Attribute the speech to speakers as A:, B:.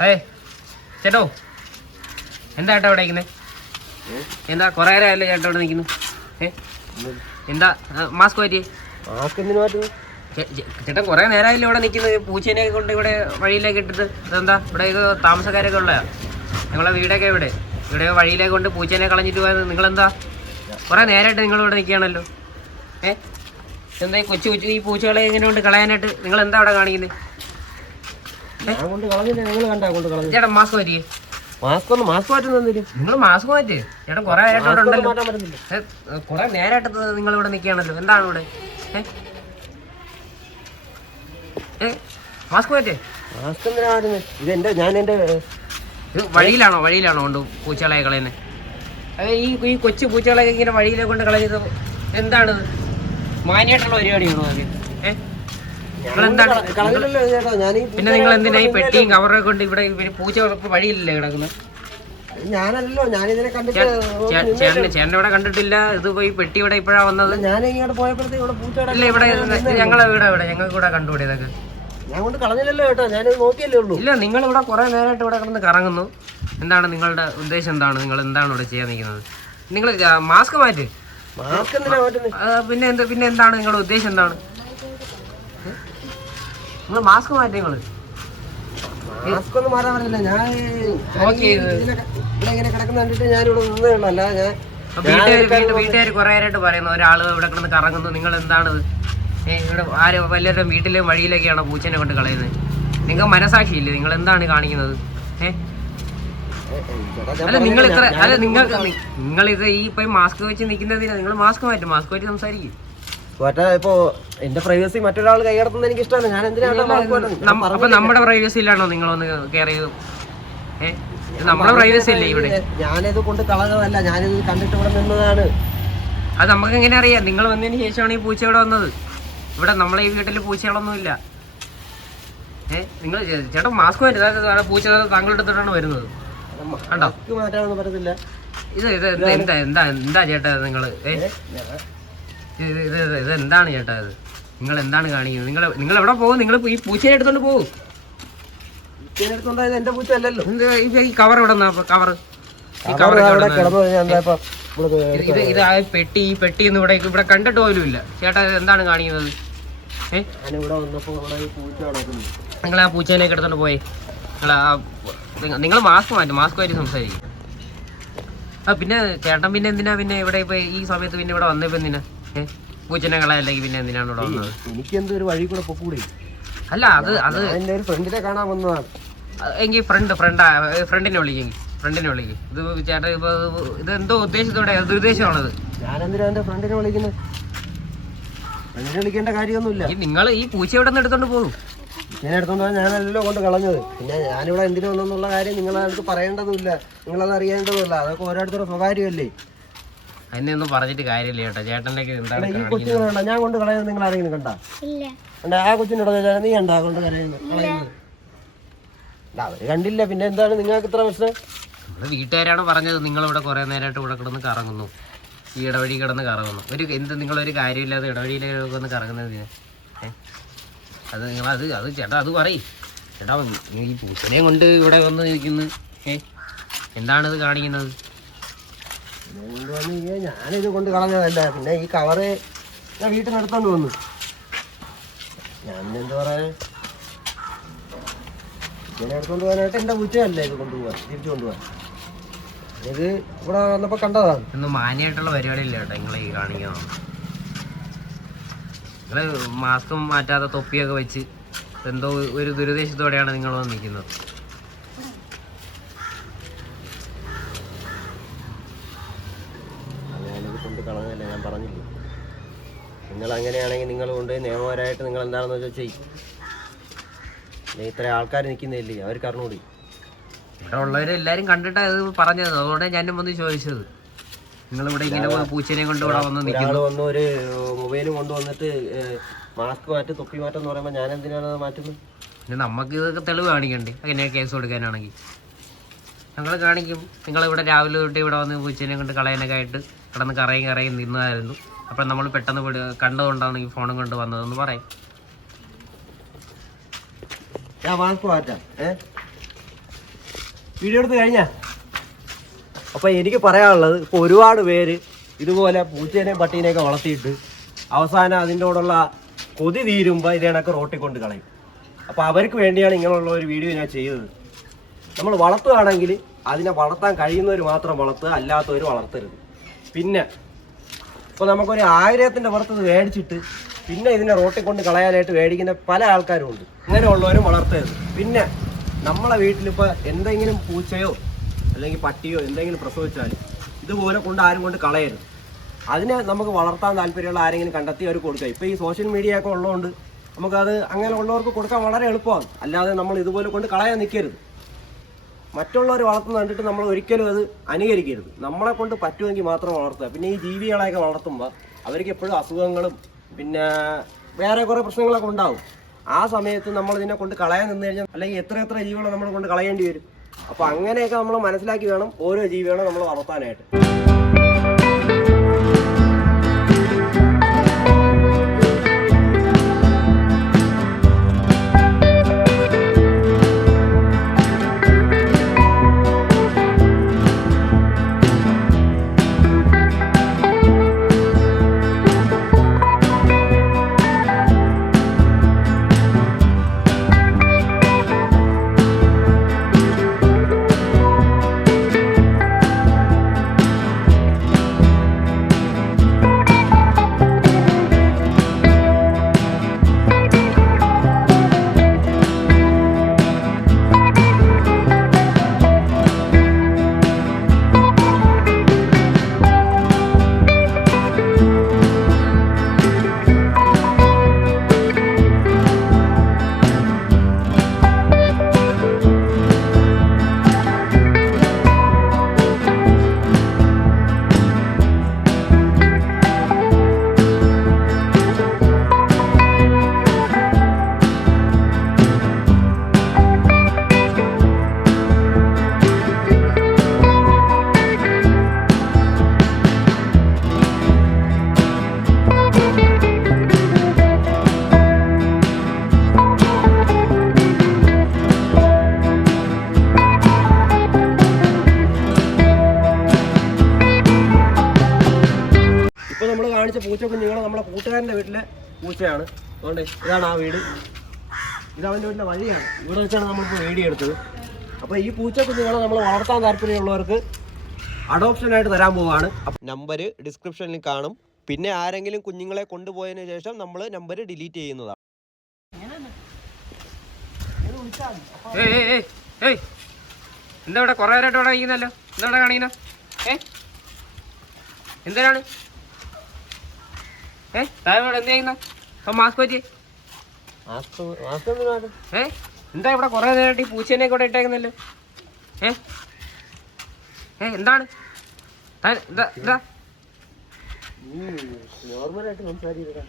A: ഏ ചേട്ടോ. എന്താ ചേട്ടാ അവിടെ നിൽക്കുന്നത് എന്താ കുറേ നേരം ആയല്ലോ ചേട്ടാ അവിടെ നിൽക്കുന്നു? ഏ? എന്താ മാസ്ക് പറ്റിയേ
B: മാസ്ക് എന്തിനു മാറ്റുന്നു?
A: ചേട്ടൻ കുറേ നേരമായില്ലേ ഇവിടെ നിൽക്കുന്നത് പൂച്ചേനെ കൊണ്ട് ഇവിടെ വഴിയിലേക്ക് ഇട്ടിട്ട് ഇതെന്താ? ഇവിടെ ഇത് താമസക്കാരൊക്കെ ഉള്ളതാ. ഞങ്ങളെ വീടൊക്കെ ഇവിടെ ഇവിടെ വഴിയിലേക്ക് കൊണ്ട് പൂച്ചേനെ കളഞ്ഞിട്ട് പോയത് നിങ്ങളെന്താ? കുറേ നേരമായിട്ട് നിങ്ങൾ ഇവിടെ നിൽക്കുകയാണല്ലോ. ഏ? എന്താ ഈ കൊച്ചു കൊച്ചു ഈ പൂച്ചകളെ എങ്ങനെ കൊണ്ട് കളയാനായിട്ട് നിങ്ങൾ എന്താ അവിടെ കാണിക്കുന്നത്
B: ഞാൻ കൊണ്ട് കളഞ്ഞില്ല നിങ്ങൾ കണ്ടാ കൊണ്ട് കളഞ്ഞു
A: ചേട്ടൻ മാസ്ക്
B: മാസ്ക് ഒന്ന് മാസ്ക്
A: നിങ്ങൾ മാസ്ക് മാറ്റി ചേട്ടൻ കുറേ നേരമായിട്ട് ഇവിടെ ഉണ്ടല്ലോ.
B: മാറ്റാൻ പറ്റുന്നില്ല
A: ഏ, കുറേ നേരമായിട്ട് നിങ്ങൾ ഇവിടെ നിൽക്കുകയാണല്ലോ. എന്താണ് ഇവിടെ? മാസ്ക് മാറ്റേ
B: മാസ്ക് ഇത് എന്റെ ഞാൻ എന്റെ
A: ഇത് വഴിയിലാണോ വഴിയിലാണോ കൊണ്ട് പൂച്ചകളെ കളയുന്നത് അതെ ഈ ഈ കൊച്ചു പൂച്ചകളെ ഇങ്ങനെ വഴിയിലെ കൊണ്ട് കളയുന്നത് എന്താണിത് മാന്യമായിട്ടുള്ള പരിപാടിയാണോ അത്? ഏ? പിന്നെ നിങ്ങൾ എന്തിനാ ഈ പെട്ടിയും കവറൊക്കെ കൊണ്ട് ഇവിടെ ഇവർ പൂച്ച വഴിയിലല്ലേ കിടക്കുന്നത്
B: ഞാനല്ലോ ഞാൻ ഇതിനെ കണ്ടിട്ട്
A: ചേട്ടന് ചേട്ടൻ ഇവിടെ കണ്ടിട്ടില്ല. ഇത് പോയി പെട്ടി ഇവിടെ ഇപ്പോഴാ വന്നത്.
B: ഞാൻ ഇങ്ങോട്ട് പോയപ്പോഴത്തേക്ക് ഇവിടെ പൂച്ച
A: ഇവിടെ ഞങ്ങളെ വീടാ ഇവിടെ. ഞങ്ങൾക്ക് ഇവിടെ കണ്ടുപിടി ഇതൊക്കെ?
B: ഞാൻ കൊണ്ട് കളഞ്ഞില്ലല്ലോ കേട്ടോ. ഞാനിത് നോക്കിയല്ലേ ഉള്ളൂ.
A: ഇല്ല നിങ്ങൾ ഇവിടെ കുറെ നേരമായിട്ട് ഇവിടെ കിടന്ന് കറങ്ങുന്നു. എന്താണ് നിങ്ങളുടെ ഉദ്ദേശം എന്താണ്? നിങ്ങൾ എന്താണ് ഇവിടെ ചെയ്യാൻ നിൽക്കുന്നത്? നിങ്ങൾ മാസ്ക് മാറ്റി.
B: മാസ്ക് എന്തിനാ മാറ്റുന്നത്
A: പിന്നെ എന്താ പിന്നെ എന്താണ് നിങ്ങളുടെ ഉദ്ദേശം എന്താണ്? നിങ്ങൾ മാസ്ക് മാറ്റി നിങ്ങൾ
B: മാസ്ക് ഒന്നും മാറാൻ പറഞ്ഞില്ല ഞാൻ ഇങ്ങനെ കിടക്കുന്ന കണ്ടിട്ട് ഞാനിവിടെ നിന്നേ ഉള്ളൂ. ഞാൻ
A: വീട്ടുകാർ കുറെ നേരമായിട്ട് പറയുന്നു ഒരാൾ ഇവിടെ കിടന്ന് കറങ്ങുന്നു. നിങ്ങൾ എന്താണ് ഏ ഇവിടെ ആര് വല്ലവരുടെ വീട്ടിലെയും വഴിയിലൊക്കെയാണോ പൂച്ചനെ കൊണ്ട് കളയുന്നത്? നിങ്ങൾ മനസാക്ഷിയില്ലേ നിങ്ങൾ എന്താണ് കാണിക്കുന്നത്? അല്ല നിങ്ങൾ ഇത്ര അല്ല
B: ഞാൻ
A: നിങ്ങൾക്ക് നിങ്ങൾ ഇത് ഈ ഇപ്പൊ മാസ്ക് വെച്ച് നിൽക്കുന്നതിനാ നിങ്ങൾ മാസ്ക് മാറ്റും. മാസ്ക് വെച്ച് സംസാരിക്കും.
B: ചേട്ടാ ഇപ്പോ എന്റെ പ്രൈവസി മറ്റൊരാൾ കൈകടത്തുന്നത് എനിക്ക് ഇഷ്ടമല്ല ഞാൻ എന്തിനാണ്?
A: അപ്പൊ നമ്മുടെ പ്രൈവസിയിലാണോ നിങ്ങളൊന്ന് കെയർ ചെയ്തു? നമ്മുടെ പ്രൈവസി അല്ലേ ഇവിടെ?
B: ഞാനിത് കൊണ്ട് കളഞ്ഞതല്ല. ഞാനിത് കണ്ടിട്ട് ഇവിടെ നിന്നതാണ്.
A: അത് നമുക്ക് എങ്ങനെ അറിയാം? നിങ്ങൾ വന്നതിന് ശേഷമാണ് ഈ പൂച്ച ഇവിടെ വന്നത്. ഇവിടെ നമ്മളെ ഈ വീട്ടിൽ പൂച്ചകളൊന്നും ഇല്ല. ഏ? നിങ്ങൾ ചേട്ടാ മാസ്ക് വരുന്നത്. പൂച്ച താങ്കളുടെ അടുത്തോട്ടാണ് വരുന്നത്. കണ്ടോ? ഇത് ഇത് എന്താ എന്താ എന്താ ചേട്ടാ നിങ്ങൾ ഏ?
B: ഞാൻ-
A: ഇത് ഇത് എന്താണ് ചേട്ടാ ഇത്? നിങ്ങൾ എന്താണ് കാണിക്കുന്നത്? നിങ്ങൾ നിങ്ങൾ എവിടെ പോകും? നിങ്ങൾ ഈ പൂച്ചയെ എടുത്തോണ്ട് പോകും
B: എടുത്തോണ്ടായത് എന്റെ പൂച്ച അല്ലല്ലോ
A: ഈ കവർ കവർ ഈ കവർ ഇത് ഇത് ആ പെട്ടി ഈ പെട്ടി ഒന്നും ഇവിടെ ഇവിടെ കണ്ടിട്ട് പോലും ഇല്ല. ചേട്ടാ എന്താണ് കാണിക്കുന്നത്? നിങ്ങൾ ആ പൂച്ചയിലേക്ക് എടുത്തോണ്ട് പോയി. നിങ്ങൾ ആ നിങ്ങൾ മാസ്ക് മാറ്റും മാസ്ക് മാറ്റി സംസാരിക്കും. ആ പിന്നെ ചേട്ടൻ പിന്നെ എന്തിനാ പിന്നെ ഇവിടെ ഇപ്പൊ ഈ സമയത്ത് പിന്നെ ഇവിടെ വന്നപ്പോ എന്തിനാ? പൂച്ചനെ കളയല്ലെങ്കിൽ പിന്നെ എന്തിനാണ് ഇവിടെ വന്നത്?
B: എനിക്ക് എന്തോ ഒരു വഴി കൂടെ പൊക്കൂടെ?
A: അല്ല അത് അത്
B: എന്റെ ഒരു ഫ്രണ്ടിനെ കാണാൻ വന്നതാണ്
A: എങ്കിൽ ഫ്രണ്ട് ഫ്രണ്ടാ ഫ്രണ്ടിനെ വിളിക്കും ഫ്രണ്ടിനെ വിളിക്കും. ഇത് ചേട്ടാ ഇപ്പൊ ഇത് എന്തോ ഉദ്ദേശത്തോടെ ദുരുദ്ദേശമാണത്.
B: ഉദ്ദേശമാണത് ഞാനെന്തിനാ എന്റെ ഫ്രണ്ടിനെ വിളിക്കുന്നത് ഫ്രണ്ടിനെ വിളിക്കേണ്ട കാര്യമൊന്നുമില്ല.
A: ഈ നിങ്ങൾ ഈ പൂച്ച ഇവിടെ നിന്ന് എടുത്തോണ്ട് പോകും
B: ഞാൻ എടുത്തോണ്ട് പോയാൽ ഞാനല്ലല്ലോ കൊണ്ട് കളഞ്ഞത്. പിന്നെ ഞാനിവിടെ എന്തിനു വന്നെന്നുള്ള കാര്യം നിങ്ങളടുത്ത് പറയേണ്ടതുമില്ല. നിങ്ങളത് അറിയേണ്ടതുമില്ല. അതൊക്കെ ഓരോരുത്തരുടെ സ്വകാര്യമല്ലേ.
A: അതിനൊന്നും പറഞ്ഞിട്ട് കാര്യമില്ല കേട്ടോ. ചേട്ടന്റെ എന്താണ്
B: ഈ കൊച്ചിനെ കണ്ട? ഞാൻ കൊണ്ട് കളയുന്നത് നിങ്ങൾ ആരെങ്കിലും കണ്ട?
C: ഇല്ല.
B: കണ്ട ആ കൊച്ചിനോട് നീ കണ്ടാ കൊണ്ട് കളയുന്നത്? കളയുന്നത്? അവർ കണ്ടില്ല. പിന്നെ എന്താണ് നിങ്ങൾക്ക് ഇത്ര പ്രശ്നം?
A: നമ്മുടെ വീട്ടുകാരാണ് പറഞ്ഞത് നിങ്ങൾ ഇവിടെ കുറെ നേരമായിട്ട് ഇവിടെ കിടന്ന് കറങ്ങുന്നു. ഈ ഇടവഴി കിടന്ന് കറങ്ങുന്നു. ഒരു എന്ത് നിങ്ങളൊരു കാര്യമില്ലാതെ ഇടവഴിയിലേക്ക് വന്ന് കറങ്ങുന്നത്? അത് നിങ്ങൾ അത് അത് ചേട്ടാ അത് പറയും. ചേട്ടാ ഈ പൂച്ചനെയും കൊണ്ട് ഇവിടെ വന്ന് നിൽക്കുന്നു. ഏ? എന്താണിത് കാണിക്കുന്നത്?
B: ചോദിച്ചാൽ ഞാനിത് കൊണ്ട് കളഞ്ഞതല്ല. പിന്നെ ഈ കവറ് ഞാൻ വീട്ടിൽ എടുത്തോണ്ട് വന്നു. ഞാൻ എന്താ പറയാ? ഇങ്ങനെ എടുത്തോണ്ട് പോകാനായിട്ട് എന്റെ പൂച്ചയല്ലേ ഇത് കൊണ്ടുപോകാൻ തിരിച്ചു കൊണ്ടുപോകാൻ. ഇത് ഇവിടെ വന്നപ്പോ കണ്ടതാണ്.
A: ഒന്നും മാന്യമായിട്ടുള്ള പരിപാടിയില്ല കേട്ടോ നിങ്ങൾ ഈ കാണിക്കുന്നത് നിങ്ങൾ മാസ്കും മാറ്റാതെ തൊപ്പിയൊക്കെ വെച്ച് എന്തോ ഒരു ദുരുദ്ദേശത്തോടെയാണ് നിങ്ങൾ വന്ന് നിൽക്കുന്നത്
B: അത് ഞാനിത് കൊണ്ട് കളഞ്ഞതല്ല ഞാൻ പറഞ്ഞില്ലേ നിങ്ങൾ അങ്ങനെയാണെങ്കിൽ നിങ്ങൾ കൊണ്ടുപോയി നിയമപരമായിട്ട് നിങ്ങൾ എന്താണെന്ന് വെച്ചാൽ ചെയ്യും. ഇത്ര ആൾക്കാർ നിൽക്കുന്നില്ലേ? അവർക്ക് അറിഞ്ഞൂടി
A: ഇവിടെ ഉള്ളവരെല്ലാരും കണ്ടിട്ടാണ് ഇത് പറഞ്ഞത്. അതുകൊണ്ട് ഞാനും വന്ന് ചോദിച്ചത്. നിങ്ങൾ ഇവിടെ ഇങ്ങനെ പൂച്ചനെ കൊണ്ട് ഇവിടെ വന്ന്
B: നിൽക്കുന്നത്
A: നിൽക്കുന്നു
B: വന്ന് ഒരു മൊബൈൽ കൊണ്ടുവന്നിട്ട് മാസ്ക് മാറ്റി തൊപ്പി മാറ്റം എന്ന് പറയുമ്പോൾ ഞാൻ എന്തിനാണ് അത് മാറ്റുന്നത്?
A: പിന്നെ നമുക്ക് ഇതൊക്കെ തെളിവ് കാണിക്കണ്ടേ? അങ്ങനെ കേസ് കൊടുക്കാനാണെങ്കിൽ ഞങ്ങൾ കാണിക്കും. നിങ്ങൾ ഇവിടെ രാവിലെ തൊട്ട് ഇവിടെ വന്ന് പൂച്ചനെ കൊണ്ട് കളയാനൊക്കെ ആയിട്ട് കിടന്ന് കറയും കറയും നിന്നതായിരുന്നു അപ്പം നമ്മൾ പെട്ടെന്ന് പിടി- കണ്ടതുകൊണ്ടാണ് ഈ ഫോണും കൊണ്ട് വന്നതെന്ന് പറയും.
B: വീഡിയോ എടുത്ത് കഴിഞ്ഞാ? അപ്പോൾ എനിക്ക് പറയാനുള്ളത് ഇപ്പോൾ ഒരുപാട് പേര് ഇതുപോലെ പൂച്ചേനെയും പട്ടീനെയൊക്കെ വളർത്തിയിട്ട് അവസാനം അതിന്റെ അതിന്റോടുള്ള കൊതി തീരുമ്പോൾ ഇതേണൊക്കെ റോട്ടിൽ കൊണ്ട് കളയും. അപ്പോൾ അവർക്ക് വേണ്ടിയാണ് ഇങ്ങനെയുള്ള ഒരു വീഡിയോ ഞാൻ ചെയ്തത്. നമ്മൾ വളർത്തുകയാണെങ്കിൽ അതിനെ വളർത്താൻ കഴിയുന്നവർ മാത്രം വളർത്തുക അല്ലാത്തവർ വളർത്തരുത്. പിന്നെ ഇപ്പോൾ നമുക്കൊരു ആയിരത്തിന്റെ പുറത്ത് മേടിച്ചിട്ട് പിന്നെ ഇതിനെ റോട്ടിൽ കൊണ്ട് കളയാനായിട്ട് മേടിക്കുന്ന പല ആൾക്കാരും ഉണ്ട്. അങ്ങനെയുള്ളവരും വളർത്തരുത് പിന്നെ നമ്മളെ വീട്ടിലിപ്പോൾ എന്തെങ്കിലും പൂച്ചയോ അല്ലെങ്കിൽ പട്ടിയോ എന്തെങ്കിലും പ്രസവിച്ചാൽ ഇതുപോലെ കൊണ്ട് ആരും കൊണ്ട് കളയരുത്. അതിനെ നമുക്ക് വളർത്താൻ താല്പര്യമുള്ള ആരെങ്കിലും കണ്ടെത്തി അവർ കൊടുക്കുക. ഇപ്പോൾ ഈ സോഷ്യൽ മീഡിയ ഒക്കെ ഉള്ളതുകൊണ്ട് നമുക്കത് അങ്ങനെ ഉള്ളവർക്ക് കൊടുക്കാൻ വളരെ എളുപ്പമാണ്. അല്ലാതെ നമ്മൾ ഇതുപോലെ കൊണ്ട് കളയാൻ നിൽക്കരുത്. മറ്റുള്ളവർ വളർത്തുന്നത് കണ്ടിട്ട് നമ്മൾ ഒരിക്കലും അത് അനുകരിക്കരുത്. നമ്മളെ കൊണ്ട് പറ്റുമെങ്കിൽ മാത്രം വളർത്തുക. പിന്നെ ഈ ജീവികളെയൊക്കെ വളർത്തുമ്പോൾ അവർക്ക് എപ്പോഴും അസുഖങ്ങളും പിന്നെ വേറെ കുറേ പ്രശ്നങ്ങളൊക്കെ ഉണ്ടാവും. ആ സമയത്ത് നമ്മൾ ഇതിനെ കൊണ്ട് കളയാൻ നിന്ന് കഴിഞ്ഞാൽ അല്ലെങ്കിൽ എത്ര എത്ര ജീവികളെ നമ്മൾ കൊണ്ട് കളയേണ്ടി വരും. അപ്പോൾ അങ്ങനെയൊക്കെ നമ്മൾ മനസ്സിലാക്കി വേണം ഓരോ ജീവികളെ നമ്മൾ വളർത്താനായിട്ട്. പൂച്ചയാണ് അതുകൊണ്ട് ഇതാണ് ആ വീട്. ഇത് അവന്റെ വീട്ടിലെ വഴിയാണ്. ഇവിടെ വെച്ചാണ് നമ്മളിപ്പോൾ വീഡിയോ എടുത്തത്. അപ്പോൾ ഈ പൂച്ച കുഞ്ഞുങ്ങളെ നമ്മൾ വളർത്താൻ താല്പര്യമുള്ളവർക്ക് അഡോപ്ഷനായിട്ട് തരാൻ പോവുകയാണ് നമ്പർ ഡിസ്ക്രിപ്ഷനിൽ കാണും. പിന്നെ ആരെങ്കിലും കുഞ്ഞുങ്ങളെ കൊണ്ടുപോയതിന് ശേഷം നമ്മൾ നമ്പർ ഡിലീറ്റ് ചെയ്യുന്നതാണ്.
A: എന്താ ഇവിടെ കുറേ നേരമായിട്ട് ഇവിടെ കഴിക്കുന്നല്ലോ എന്താ ഇവിടെ കാണിക്കുന്ന? ഏ? എന്തിനാണ്? ഏ? താഴെ ഇവിടെ എന്ത് ചെയ്യുന്ന? ഏ? എന്താ ഇവിടെ കുറേ നേരമായിട്ട് ഈ പൂച്ചേനെ കൂടെ ഇട്ടേക്കുന്നല്ലോ? ഏ? ഏ എന്താണ്?
B: നോർമലായിട്ട് സംസാരിക്കുക